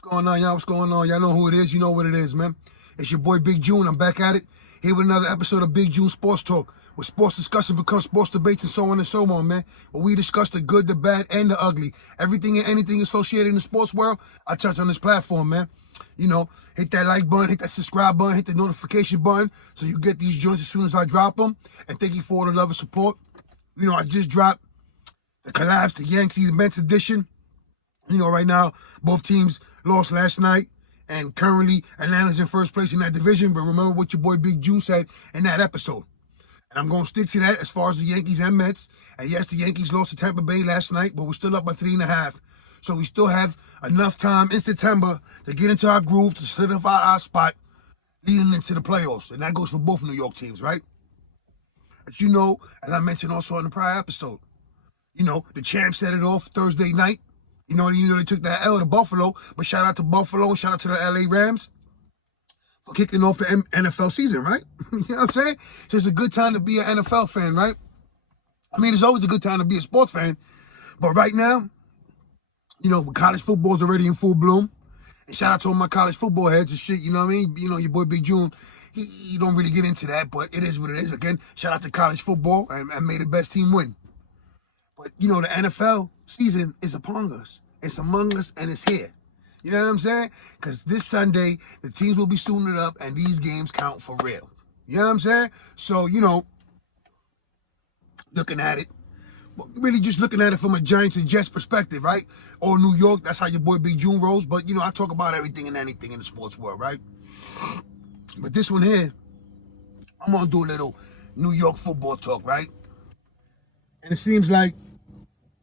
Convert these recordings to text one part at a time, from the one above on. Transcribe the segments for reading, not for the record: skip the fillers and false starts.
What's going on, y'all? What's going on? Y'all know who it is. You know what it is, man. It's your boy, Big June. I'm back at it. Here with another episode of Big June Sports Talk, where sports discussion becomes sports debates and so on and so on, man. Where we discuss the good, the bad, and the ugly. Everything and anything associated in the sports world, I touch on this platform, man. You know, hit that like button, hit that subscribe button, hit the notification button so you get these joints as soon as I drop them. And thank you for all the love and support. You know, I just dropped the collapse, the Yankees Mets edition. You know, right now, both teams lost last night, and currently Atlanta's in first place in that division. But remember what your boy Big June said in that episode. And I'm going to stick to that as far as the Yankees and Mets. And yes, the Yankees lost to Tampa Bay last night, but we're still up by 3.5. So we still have enough time in September to get into our groove, to solidify our spot leading into the playoffs. And that goes for both New York teams, right? As you know, as I mentioned also in the prior episode, you know, the champs set it off Thursday night. You know, they took that L to Buffalo, but shout out to Buffalo and shout out to the LA Rams for kicking off the NFL season, right? You know what I'm saying? So it's a good time to be an NFL fan, right? I mean, it's always a good time to be a sports fan, but right now, you know, college football's already in full bloom. And shout out to all my college football heads and shit, you know what I mean? You know, your boy Big June, he don't really get into that, but it is what it is. Again, shout out to college football and may the best team win. But, you know, the NFL season is upon us. It's among us, and it's here. You know what I'm saying? Because this Sunday, the teams will be suiting up, and these games count for real. You know what I'm saying? So, you know, looking at it, really just looking at it from a Giants and Jets perspective, right? Or New York, that's how your boy Big June rolls. But, you know, I talk about everything and anything in the sports world, right? But this one here, I'm going to do a little New York football talk, right? And it seems like,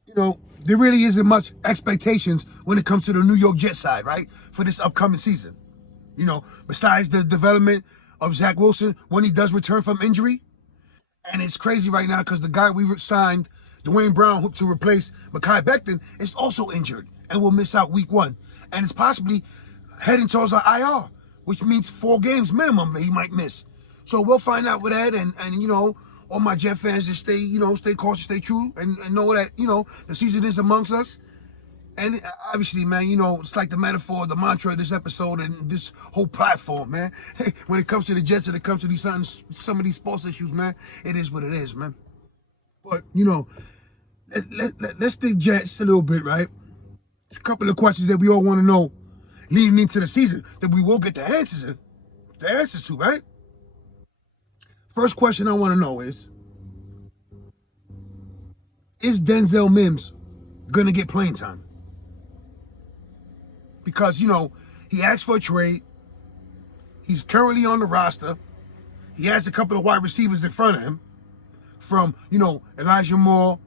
you know, there really isn't much expectations when it comes to the New York Jets side, right? For this upcoming season. You know, besides the development of Zach Wilson when he does return from injury. And it's crazy right now because the guy we signed, Dwayne Brown, to replace Mekhi Becton, is also injured and will miss out week 1. And it's possibly heading towards our IR, which means 4 games minimum that he might miss. So we'll find out with that, and you know, all my Jet fans just stay, you know, stay cautious, stay true, and know that, you know, the season is amongst us. And obviously, man, you know, it's like the metaphor, the mantra of this episode and this whole platform, man. When it comes to the Jets and it comes to some of these sports issues, man, it is what it is, man. But, you know, let's think Jets a little bit, right? There's a couple of questions that we all want to know leading into the season that we will get the answers to, right? First question I want to know is Denzel Mims going to get playing time? Because, you know, he asked for a trade. He's currently on the roster. He has a couple of wide receivers in front of him from, you know, Elijah Moore,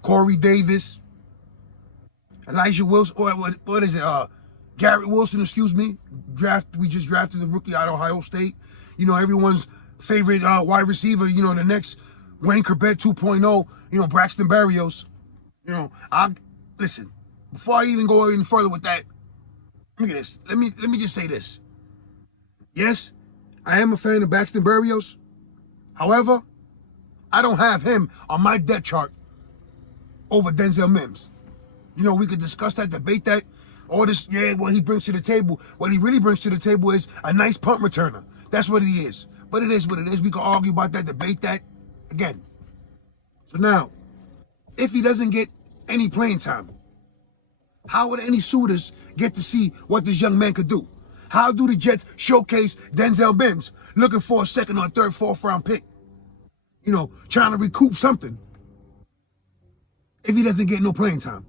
Corey Davis, Elijah Wilson, what is it? Garrett Wilson, excuse me. We just drafted the rookie out of Ohio State. You know, everyone's favorite wide receiver, you know, the next Wayne Corbett 2.0, you know, Braxton Berrios. You know, listen, before I even go any further with that, look at this. Let me just say this. Yes, I am a fan of Braxton Berrios. However, I don't have him on my depth chart over Denzel Mims. You know, we could discuss that, debate that, all this, yeah, what he brings to the table. What he really brings to the table is a nice punt returner. That's what he is. But it is what it is. We can argue about that, debate that again. So now, if he doesn't get any playing time, how would any suitors get to see what this young man could do? How do the Jets showcase Denzel Mims looking for a 2nd or 3rd, 4th round pick? You know, trying to recoup something if he doesn't get no playing time.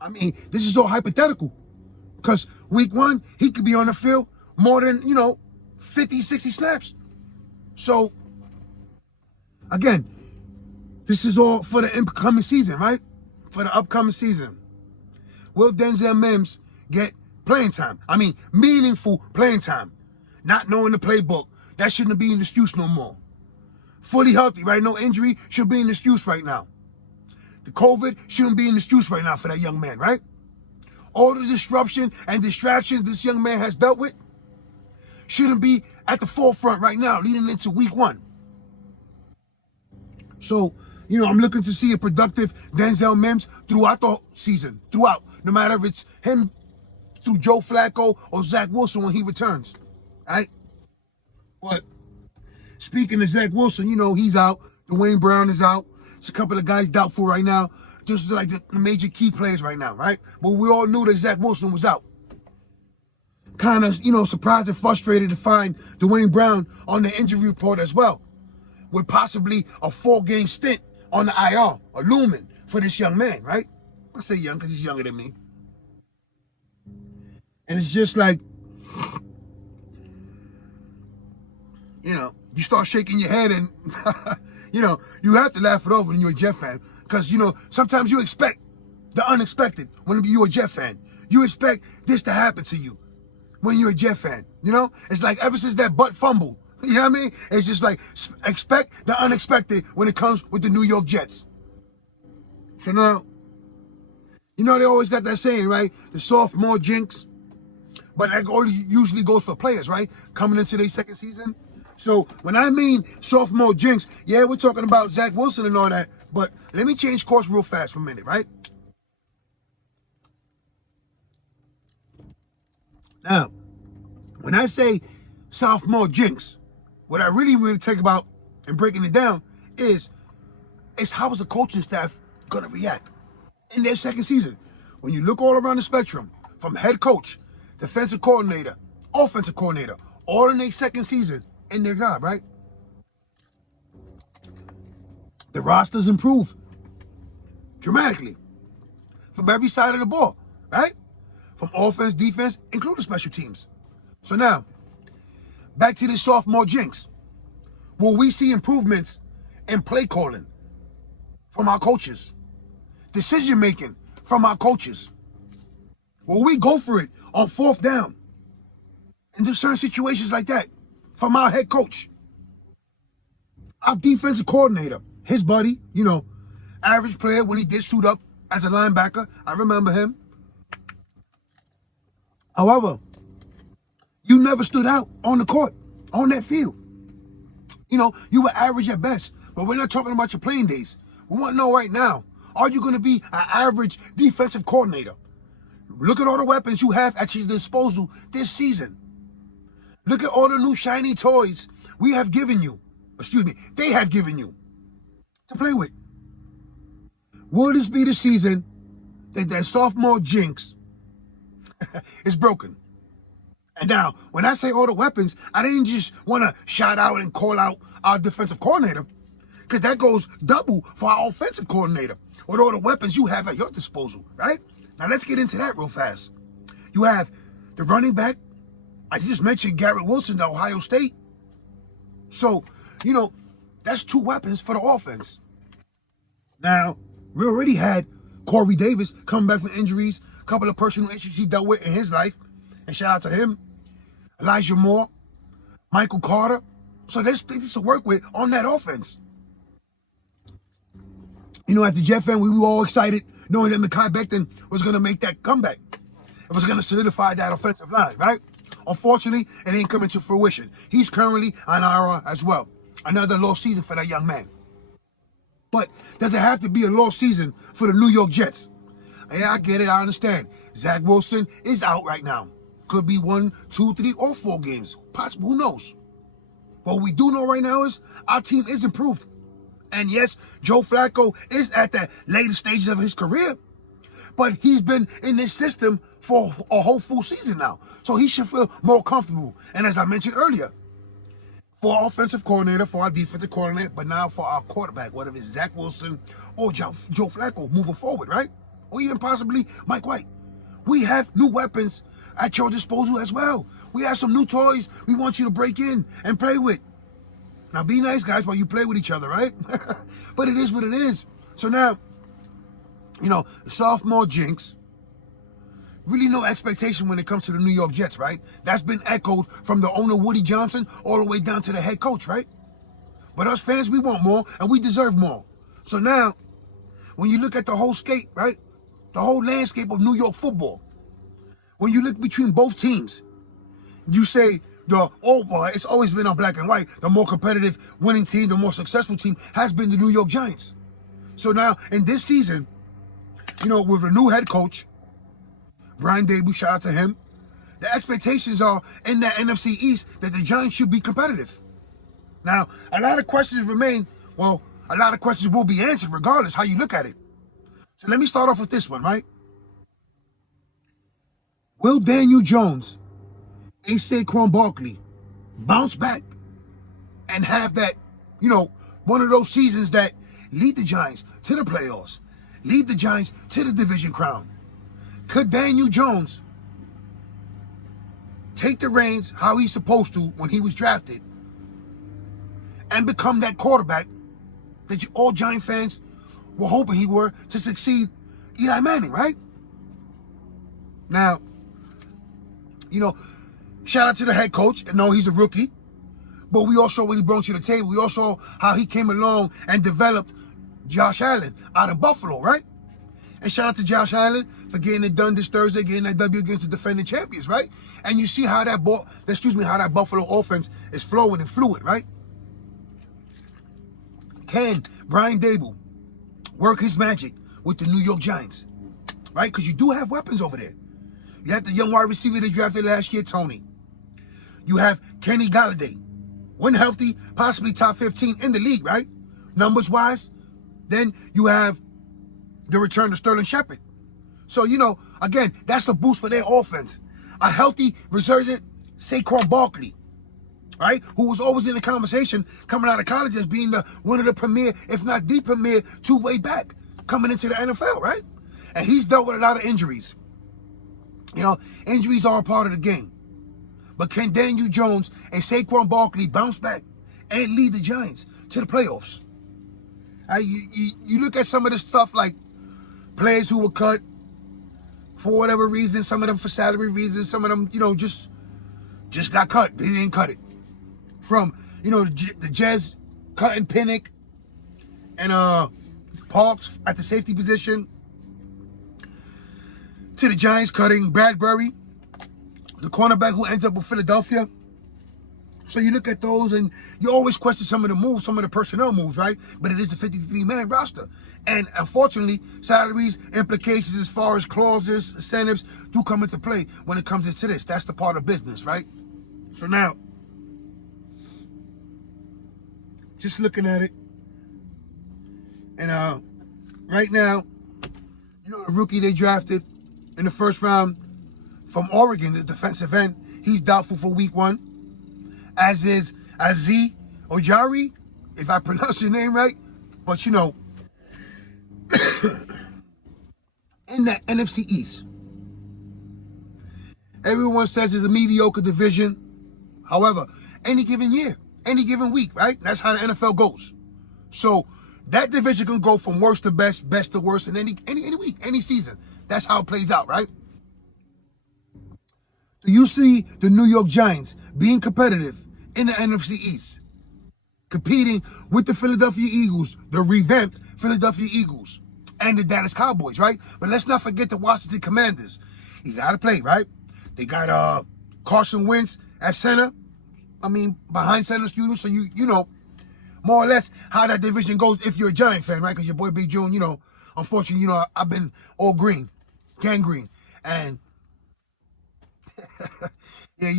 I mean, this is all hypothetical because week 1, he could be on the field more than, you know, 50, 60 snaps. So, again, this is all for the upcoming season, right? For the upcoming season. Will Denzel Mims get playing time? I mean, meaningful playing time. Not knowing the playbook. That shouldn't be an excuse no more. Fully healthy, right? No injury should be an excuse right now. The COVID shouldn't be an excuse right now for that young man, right? All the disruption and distractions this young man has dealt with shouldn't be at the forefront right now, leading into week 1. So, I'm looking to see a productive Denzel Mims throughout the season, no matter if it's him through Joe Flacco or Zach Wilson when he returns, right? But speaking of Zach Wilson, he's out. Dwayne Brown is out. It's a couple of guys doubtful right now. Just like the major key players right now, right? But we all knew that Zach Wilson was out. Kind of, surprised and frustrated to find Dwayne Brown on the injury report as well, with possibly a 4-game stint on the IR, or looming for this young man, right? I say young because he's younger than me. And it's just like, you start shaking your head and, you have to laugh it off when you're a Jet fan. Because, sometimes you expect the unexpected when you're a Jet fan. You expect this to happen to you when you're a Jet fan. It's like ever since that butt fumble, you know what I mean? It's just like expect the unexpected when it comes with the New York Jets. So now, they always got that saying, right? The sophomore jinx. But that only usually goes for players, right? Coming into their second season. So when I mean sophomore jinx, yeah, we're talking about Zach Wilson and all that. But let me change course real fast for a minute, right? Now, when I say sophomore jinx, what I really think about and breaking it down is how is the coaching staff going to react in their second season? When you look all around the spectrum, from head coach, defensive coordinator, offensive coordinator, all in their second season in their job, right? The rosters improve dramatically from every side of the ball, right? From offense, defense, including special teams. So now, back to the sophomore jinx. Will we see improvements in play calling from our coaches? Decision making from our coaches? Will we go for it on 4th down? And do certain situations like that from our head coach? Our defensive coordinator, his buddy, average player when he did suit up as a linebacker. I remember him. However, you never stood out on the court, on that field. You were average at best, but we're not talking about your playing days. We want to know right now, are you going to be an average defensive coordinator? Look at all the weapons you have at your disposal this season. Look at all the new shiny toys they have given you to play with. Will this be the season that sophomore jinx is broken? And now, when I say all the weapons, I didn't just want to shout out and call out our defensive coordinator, because that goes double for our offensive coordinator with all the weapons you have at your disposal, right? Now, let's get into that real fast. You have the running back. I just mentioned Garrett Wilson, to Ohio State. So, that's 2 weapons for the offense. Now, we already had Corey Davis come back from injuries, a couple of personal issues he dealt with in his life. And shout out to him. Elijah Moore, Michael Carter. So there's things to work with on that offense. As a Jet fan, we were all excited knowing that Mekhi Becton was going to make that comeback. It was going to solidify that offensive line, right? Unfortunately, it ain't coming to fruition. He's currently on IR as well. Another lost season for that young man. But does it have to be a lost season for the New York Jets? Yeah, I get it. I understand. Zach Wilson is out right now. Could be 1, 2, 3, or 4 games. Possible. Who knows? What we do know right now is our team is improved. And yes, Joe Flacco is at the later stages of his career. But he's been in this system for a whole full season now. So he should feel more comfortable. And as I mentioned earlier, for our offensive coordinator, for our defensive coordinator, but now for our quarterback, whether it's Zach Wilson or Joe Flacco moving forward, right? Or even possibly Mike White. We have new weapons at your disposal as well. We have some new toys we want you to break in and play with. Now, be nice, guys, while you play with each other, right? But it is what it is. So now, the sophomore jinx, really no expectation when it comes to the New York Jets, right? That's been echoed from the owner, Woody Johnson, all the way down to the head coach, right? But us fans, we want more, and we deserve more. So now, when you look at the whole scape, right? The whole landscape of New York football, when you look between both teams, you say, it's always been on black and white. The more competitive winning team, the more successful team has been the New York Giants. So now, in this season, with a new head coach, Brian Dabo, shout out to him, the expectations are in that NFC East that the Giants should be competitive. Now, a lot of questions remain. Well, a lot of questions will be answered regardless how you look at it. So let me start off with this one, right? Will Daniel Jones and SAQUAN Barkley bounce back and have that, one of those seasons that lead the Giants to the playoffs, lead the Giants to the division crown? Could Daniel Jones take the reins how he's supposed to when he was drafted and become that quarterback that all Giant fans were hoping he were to succeed Eli Manning, right? Now, shout out to the head coach. I know he's a rookie, but we also, when he brought to the table, we also saw how he came along and developed Josh Allen out of Buffalo, right? And shout out to Josh Allen for getting it done this Thursday, getting that W against the defending champions, right? And you see how that Buffalo offense is flowing and fluid, right? Can Brian Dabo work his magic with the New York Giants, right? Because you do have weapons over there. You have the young wide receiver they drafted last year, Tony. You have Kenny Galladay, when healthy, possibly top 15 in the league, right? Numbers-wise. Then you have the return to Sterling Shepard. So, again, that's a boost for their offense. A healthy, resurgent SAQUAN Barkley, right? Who was always in the conversation coming out of college as being one of the premier, if not the premier, two-way back coming into the NFL, right? And he's dealt with a lot of injuries. Injuries are a part of the game. But can Daniel Jones and SAQUAN Barkley bounce back and lead the Giants to the playoffs? You look at some of the stuff like players who were cut for whatever reason, some of them for salary reasons, some of them, just got cut. They didn't cut it. From, the Jets cutting Pinnock and Parks at the safety position, to the Giants cutting Bradbury, the cornerback who ends up with Philadelphia. So you look at those and you always question some of the moves, some of the personnel moves, right? But it is a 53-man roster. And unfortunately, salaries, implications as far as clauses, incentives do come into play when it comes into this. That's the part of business, right? So now, just looking at it, and right now, the rookie they drafted in the first round from Oregon, the defensive end, he's doubtful for week 1. As is Azeez Ojulari, if I pronounce your name right. But in that NFC East, everyone says it's a mediocre division. However, any given year, any given week, right? That's how the NFL goes. So that division can go from worst to best, best to worst in any week, any season. That's how it plays out, right? Do you see the New York Giants being competitive in the NFC East, competing with the Philadelphia Eagles, the revamped Philadelphia Eagles, and the Dallas Cowboys, right? But let's not forget the Washington Commanders. You got to play, right? They got Carson Wentz at center. Behind center, so you know more or less how that division goes if you're a Giant fan, right? Because your boy Big June, unfortunately, I've been all green, gangrene, and yeah,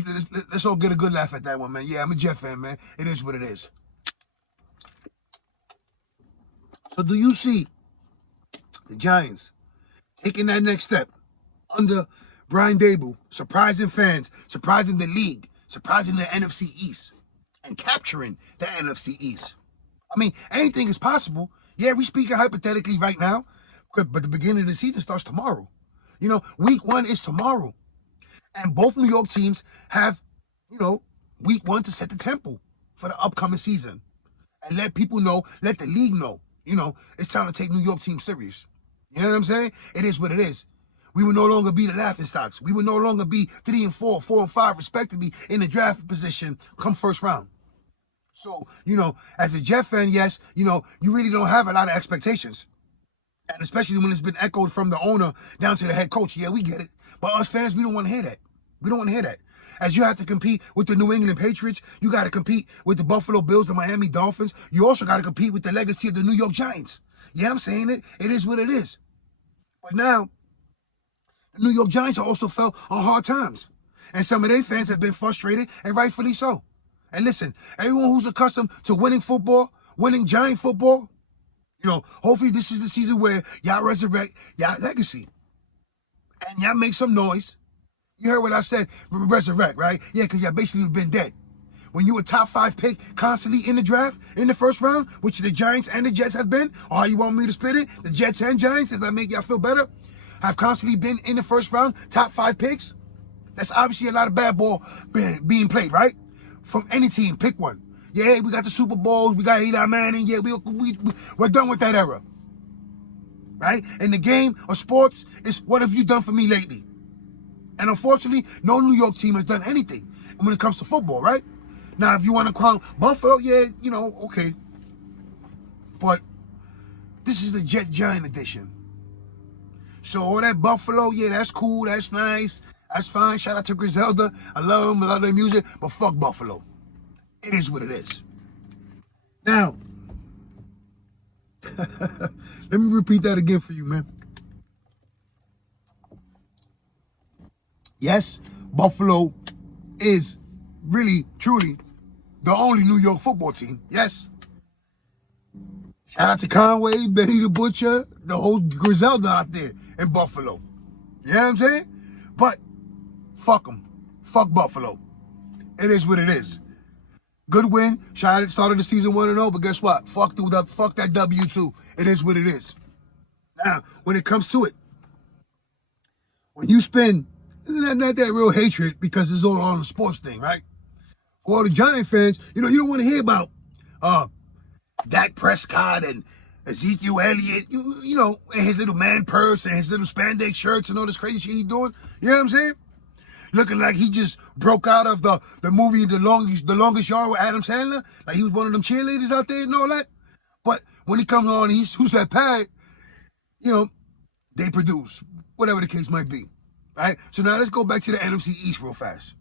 let's all get a good laugh at that one, man. Yeah, I'm a Jet fan, man. It is what it is. So do you see the Giants taking that next step under Brian Dabo, surprising fans, surprising the league, surprising the NFC East, and capturing the NFC East? Anything is possible. Yeah, we speaking hypothetically right now, but the beginning of the season starts tomorrow. Week 1 is tomorrow. And both New York teams have, week 1 to set the tempo for the upcoming season. And let people know, let the league know, it's time to take New York teams serious. You know what I'm saying? It is what it is. We will no longer be the laughingstocks. We will no longer be 3 and 4, 4 and 5, respectively, in the draft position come first round. So, as a Jet fan, yes, you really don't have a lot of expectations. And especially when it's been echoed from the owner down to the head coach. Yeah, we get it. But us fans, we don't want to hear that. We don't want to hear that. As you have to compete with the New England Patriots, you got to compete with the Buffalo Bills, the Miami Dolphins. You also got to compete with the legacy of the New York Giants. Yeah, I'm saying it. It is what it is. But now, the New York Giants also fell on hard times. And some of their fans have been frustrated, and rightfully so. And listen, everyone who's accustomed to winning football, winning Giant football, hopefully this is the season where y'all resurrect y'all legacy. And y'all make some noise. You heard what I said, resurrect, right? Yeah, because y'all basically been dead. When you a top 5 pick constantly in the draft, in the first round, which the Giants and the Jets have been, or how you want me to split it, the Jets and Giants, if that make y'all feel better, have constantly been in the first round, top 5 picks. That's obviously a lot of bad ball being played, right? From any team, pick one. Yeah, we got the Super Bowls, we got Eli Manning, yeah, we're done with that era. Right? And the game of sports is, what have you done for me lately? And unfortunately, no New York team has done anything when it comes to football, right? Now, if you want to crown Buffalo, yeah, okay. But this is the Jet Giant edition. So all that Buffalo, yeah, that's cool, that's nice, that's fine. Shout out to Griselda. I love them, I love their music, but fuck Buffalo. It is what it is. Now, let me repeat that again for you, man. Yes, Buffalo is really, truly the only New York football team. Yes. Shout out to Conway, Benny the Butcher, the whole Griselda out there in Buffalo. You know what I'm saying? But fuck them. Fuck Buffalo. It is what it is. Good win. Started the season 1-0, but guess what? Fuck that W2. It is what it is. Now, when it comes to it, when you spend not that real hatred, because it's all on the sports thing, right? For all the Giant fans, you don't want to hear about Dak Prescott and Ezekiel Elliott, and his little man purse and his little spandex shirts and all this crazy shit he's doing. You know what I'm saying? Looking like he just broke out of the movie The Longest Yard with Adam Sandler. Like he was one of them cheerleaders out there and all that. But when he comes on, who's that pad? They produce, whatever the case might be. Right? So now let's go back to the NFC East real fast.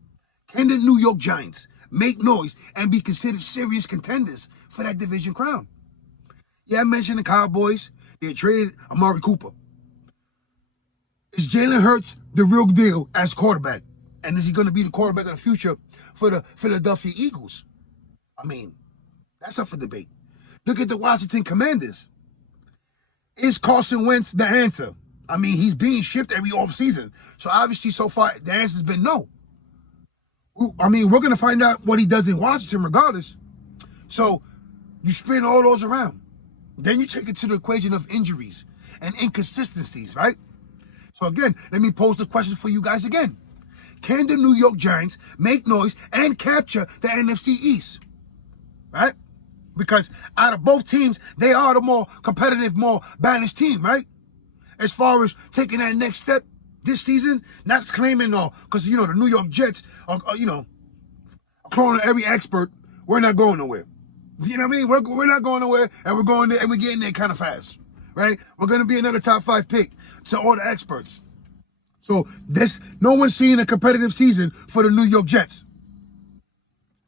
Can the New York Giants make noise and be considered serious contenders for that division crown? Yeah, I mentioned the Cowboys. They traded Amari Cooper. Is Jalen Hurts the real deal as quarterback? And is he going to be the quarterback of the future for the Philadelphia Eagles? I mean, that's up for debate. Look at the Washington Commanders. Is Carson Wentz the answer? I mean, he's being shipped every offseason. So obviously, so far, the answer's been no. I mean, we're going to find out what he does in Washington regardless. So you spin all those around. Then you take it to the equation of injuries and inconsistencies, right? So again, let me pose the question for you guys again. Can the New York Giants make noise and capture the NFC East? Right? Because out of both teams, they are the more competitive, more balanced team, right? As far as taking that next step this season, not claiming because, the New York Jets are cloning every expert. We're not going nowhere. You know what I mean? We're not going nowhere, and we're going there, and we're getting there kind of fast, right? We're going to be another top 5 pick to all the experts. So no one's seeing a competitive season for the New York Jets.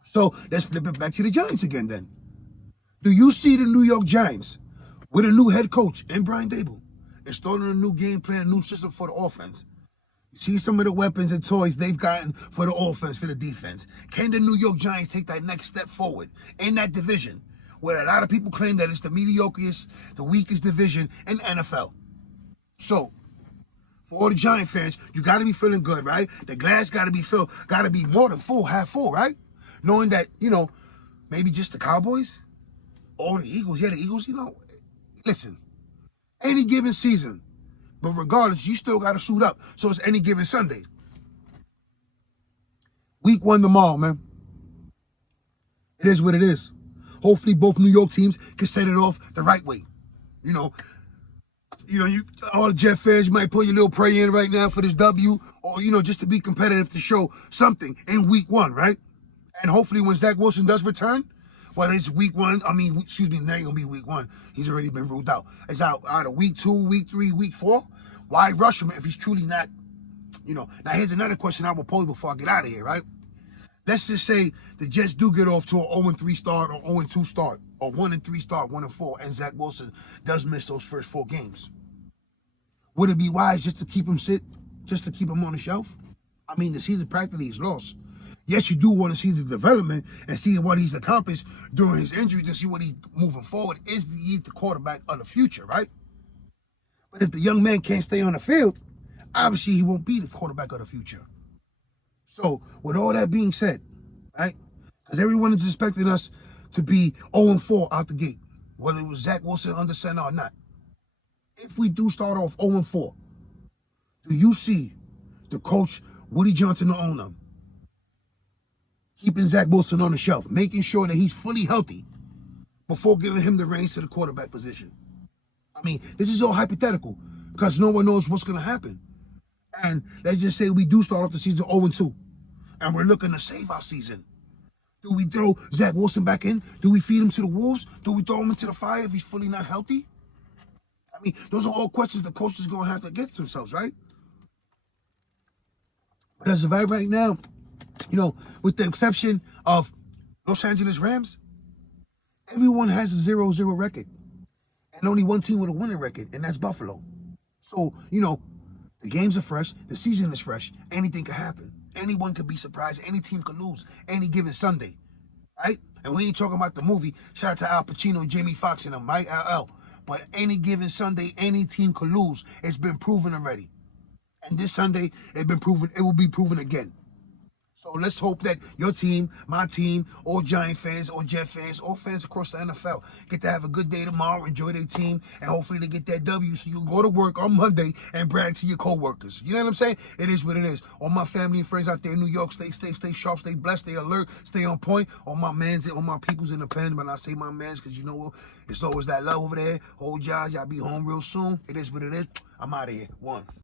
So let's flip it back to the Giants again then. Do you see the New York Giants with a new head coach and Brian Dabo installing a new game plan, new system for the offense? You see some of the weapons and toys they've gotten for the offense, for the defense. Can the New York Giants take that next step forward in that division where a lot of people claim that it's the mediocrest, the weakest division in the NFL? So, for all the Giant fans, you got to be feeling good, right? The glass got to be more than full, half full, right? Knowing that, maybe just the Cowboys or the Eagles. Yeah, the Eagles, listen, any given season, but regardless, you still got to suit up. So it's any given Sunday. Week 1 tomorrow, man. It is what it is. Hopefully both New York teams can set it off the right way. All the Jet fans, you might put your little prayer in right now for this W, or, just to be competitive, to show something in week 1, right? And hopefully when Zach Wilson does return, whether it's week 1, now ain't gonna be week 1. He's already been ruled out. It's out of week 2, week 3, week 4. Why rush him if he's truly not, Now here's another question I will pose before I get out of here, right? let's just say the Jets do get off to an 0-3 start or 0-2 start or 1-3 start, 1-4, and Zach Wilson does miss those first 4 games. Would it be wise just to keep him just to keep him on the shelf? I mean, the season practically is lost. Yes, you do want to see the development and see what he's accomplished during his injury to see what he's moving forward. Is he the quarterback of the future, right? But if the young man can't stay on the field, obviously he won't be the quarterback of the future. So, with all that being said, right, because everyone is expecting us to be 0-4 out the gate, whether it was Zach Wilson under center or not. If we do start off 0-4, do you see the coach, Woody Johnson, the owner, keeping Zach Wilson on the shelf, making sure that he's fully healthy before giving him the reins to the quarterback position? I mean, this is all hypothetical because no one knows what's going to happen. And let's just say we do start off the season 0-2 and we're looking to save our season. Do we throw Zach Wilson back in? Do we feed him to the wolves? Do we throw him into the fire if he's fully not healthy? I mean, those are all questions the coach is going to have to get to themselves, right? But as of right now, you know, with the exception of Los Angeles Rams, everyone has a 0-0 record. And only one team with a winning record, and that's Buffalo. So, you know, the games are fresh, the season is fresh, anything could happen. Anyone could be surprised, any team could lose any given Sunday, right? And we ain't talking about the movie. Shout out to Al Pacino, Jamie Foxx, and them, right? LL. But any given Sunday, any team could lose. It's been proven already. And this Sunday, it will be proven again. So let's hope that your team, my team, all Giant fans, all Jet fans, all fans across the NFL get to have a good day tomorrow, enjoy their team, and hopefully they get that W so you can go to work on Monday and brag to your co-workers. You know what I'm saying? It is what it is. All my family and friends out there in New York, stay safe, stay sharp, stay blessed, stay alert, stay on point. All my mans, all my peoples in the pen, but I say my mans because you know it's always that love over there. Hold y'all be home real soon. It is what it is. I'm out of here. One.